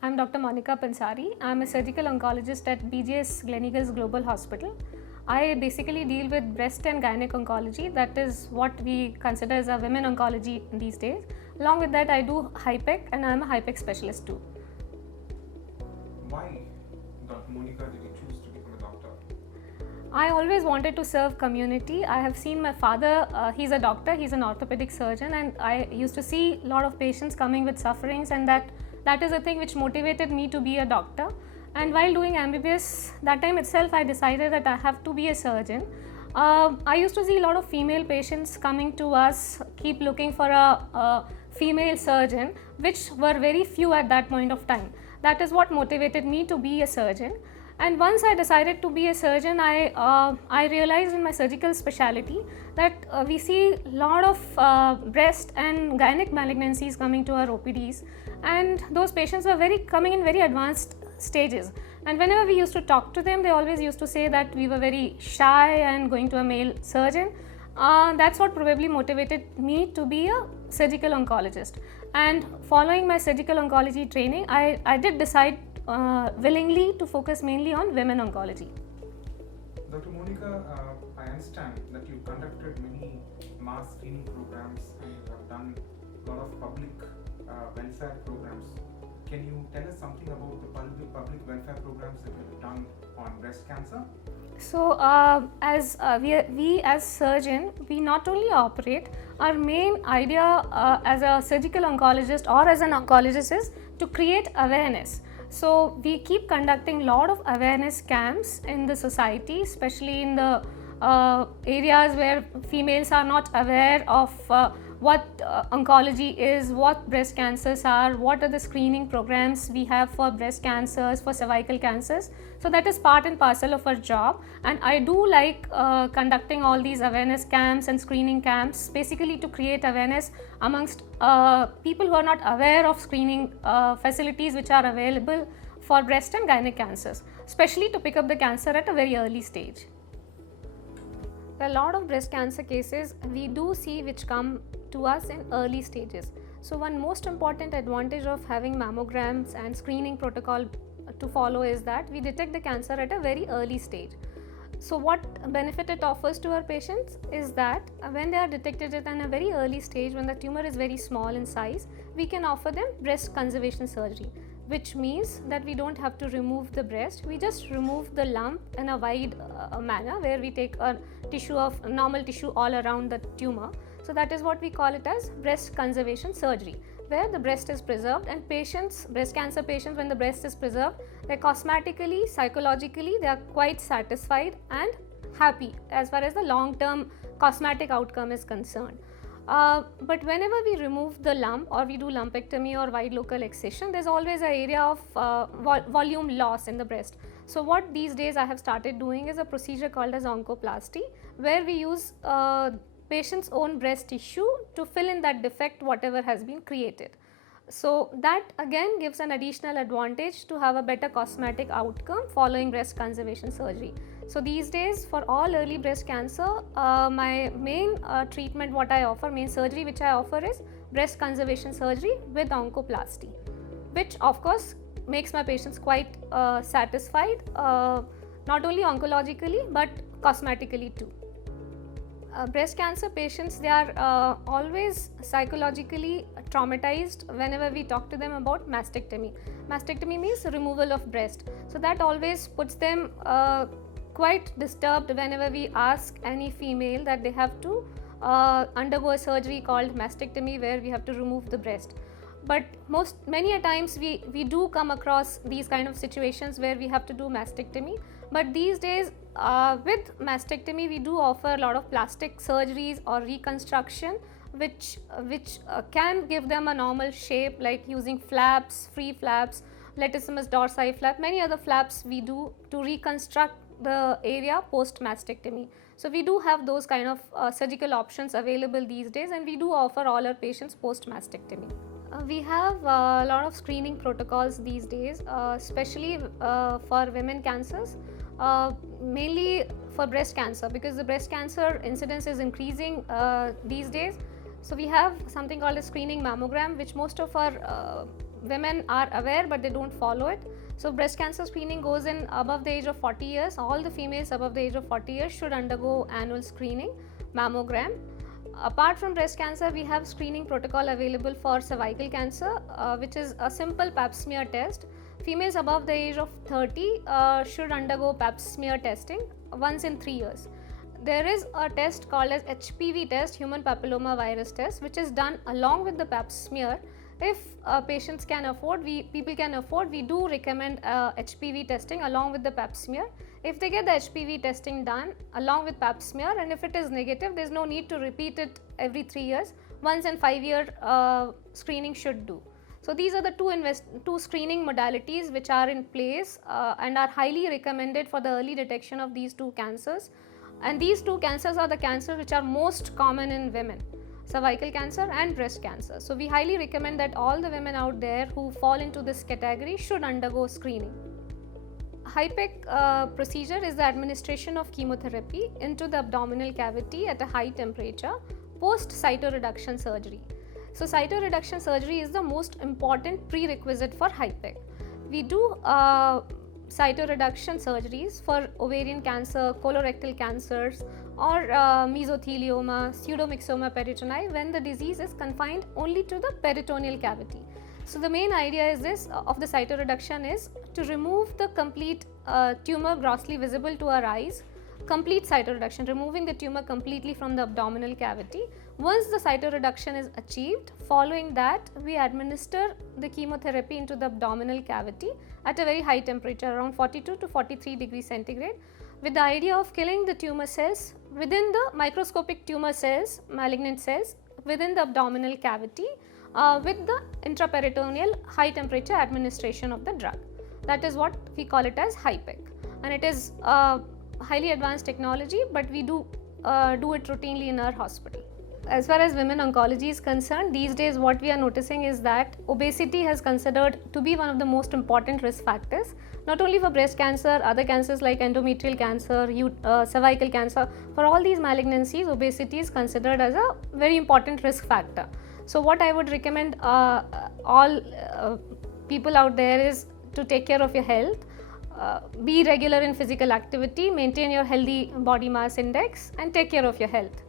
I'm Dr. Monica Pansari. I'm a surgical oncologist at BGS Gleneagles Global Hospital. I basically deal with breast and gynec oncology. That is what we consider as a women oncology these days. Along with that, I do HIPEC and I'm a HIPEC specialist too. Why, Dr. Monica, did you choose to become a doctor? I always wanted to serve community. I have seen my father, he's a doctor, he's an orthopedic surgeon, and I used to see a lot of patients coming with sufferings, and that is a thing which motivated me to be a doctor. And while doing MBBS, that time itself I decided that I have to be a surgeon. I used to see a lot of female patients coming to us, keep looking for a female surgeon, which were very few at that point of time. That is what motivated me to be a surgeon. And once I decided to be a surgeon, I realized in my surgical specialty that we see a lot of breast and gynec malignancies coming to our OPDs, and those patients were coming in very advanced stages. And whenever we used to talk to them, they always used to say that we were very shy and going to a male surgeon. That's what probably motivated me to be a surgical oncologist. And following my surgical oncology training, I did decide willingly to focus mainly on women oncology. Dr. Monica, I understand that you conducted many mass screening programs and you have done a lot of public welfare programs. Can you tell us something about the public welfare programs that you have done on breast cancer? So, as we as surgeon, we not only operate. Our main idea as a surgical oncologist or as an oncologist is to create awareness. So, we keep conducting lot of awareness camps in the society, especially in the areas where females are not aware of what oncology is, what breast cancers are, what are the screening programs we have for breast cancers, for cervical cancers. So that is part and parcel of our job, and I do like conducting all these awareness camps and screening camps, basically to create awareness amongst people who are not aware of screening facilities which are available for breast and gynec cancers, especially to pick up the cancer at a very early stage. A lot of breast cancer cases we do see which come to us in early stages. So one most important advantage of having mammograms and screening protocol to follow is that we detect the cancer at a very early stage. So what benefit it offers to our patients is that when they are detected at a very early stage, when the tumor is very small in size, we can offer them breast conservation surgery, which means that we don't have to remove the breast, we just remove the lump in a wide manner where we take a tissue of normal tissue all around the tumor. So that is what we call it as breast conservation surgery, where the breast is preserved, and patients, breast cancer patients, when the breast is preserved, they cosmetically, psychologically, they are quite satisfied and happy as far as the long-term cosmetic outcome is concerned. But whenever we remove the lump or we do lumpectomy or wide local excision, there's always an area of volume loss in the breast. So what these days I have started doing is a procedure called as oncoplasty, where we use patient's own breast tissue to fill in that defect whatever has been created. So that again gives an additional advantage to have a better cosmetic outcome following breast conservation surgery. So these days for all early breast cancer, my main treatment what I offer, main surgery which I offer is breast conservation surgery with oncoplasty, which of course makes my patients quite satisfied, not only oncologically but cosmetically too. Breast cancer patients, they are always psychologically traumatized whenever we talk to them about mastectomy. Mastectomy means removal of breast. So that always puts them quite disturbed whenever we ask any female that they have to undergo a surgery called mastectomy, where we have to remove the breast. But many a times we do come across these kind of situations where we have to do mastectomy. But these days with mastectomy we do offer a lot of plastic surgeries or reconstruction which can give them a normal shape, like using flaps, free flaps, latissimus dorsi flap, many other flaps we do to reconstruct the area post mastectomy. So we do have those kind of surgical options available these days, and we do offer all our patients post mastectomy. We have a lot of screening protocols these days, especially for women cancers, mainly for breast cancer, because the breast cancer incidence is increasing these days. So we have something called a screening mammogram, which most of our women are aware but they don't follow it. So breast cancer screening goes in above the age of 40 years. All the females above the age of 40 years should undergo annual screening, mammogram. Apart from breast cancer, we have screening protocol available for cervical cancer, which is a simple pap smear test. Females above the age of 30 should undergo pap smear testing once in 3 years. There is a test called as HPV test, human papilloma virus test, which is done along with the pap smear. If patients can afford, people can afford, we do recommend HPV testing along with the pap smear. If they get the HPV testing done along with pap smear, and if it is negative, there is no need to repeat it every 3 years. Once in 5 year screening should do. So these are the two screening modalities which are in place and are highly recommended for the early detection of these two cancers. And these two cancers are the cancers which are most common in women, cervical cancer and breast cancer. So we highly recommend that all the women out there who fall into this category should undergo screening. HIPEC procedure is the administration of chemotherapy into the abdominal cavity at a high temperature post cytoreduction surgery. So cytoreduction surgery is the most important prerequisite for HIPEC. We do cytoreduction surgeries for ovarian cancer, colorectal cancers, or mesothelioma, pseudomyxoma peritoni when the disease is confined only to the peritoneal cavity. So the main idea is this of the cytoreduction is to remove the complete tumor grossly visible to our eyes, complete cytoreduction, removing the tumor completely from the abdominal cavity. Once the cytoreduction is achieved, following that we administer the chemotherapy into the abdominal cavity at a very high temperature, around 42 to 43 degrees centigrade, with the idea of killing the tumor cells within the microscopic tumor cells, malignant cells within the abdominal cavity with the intraperitoneal high temperature administration of the drug. That is what we call it as HIPEC, and it is highly advanced technology, but we do it routinely in our hospital. As far as women oncology is concerned, these days what we are noticing is that obesity has considered to be one of the most important risk factors, not only for breast cancer, other cancers like endometrial cancer, cervical cancer. For all these malignancies, obesity is considered as a very important risk factor. So what I would recommend all people out there is to take care of your health. Be regular in physical activity, maintain your healthy body mass index, and take care of your health.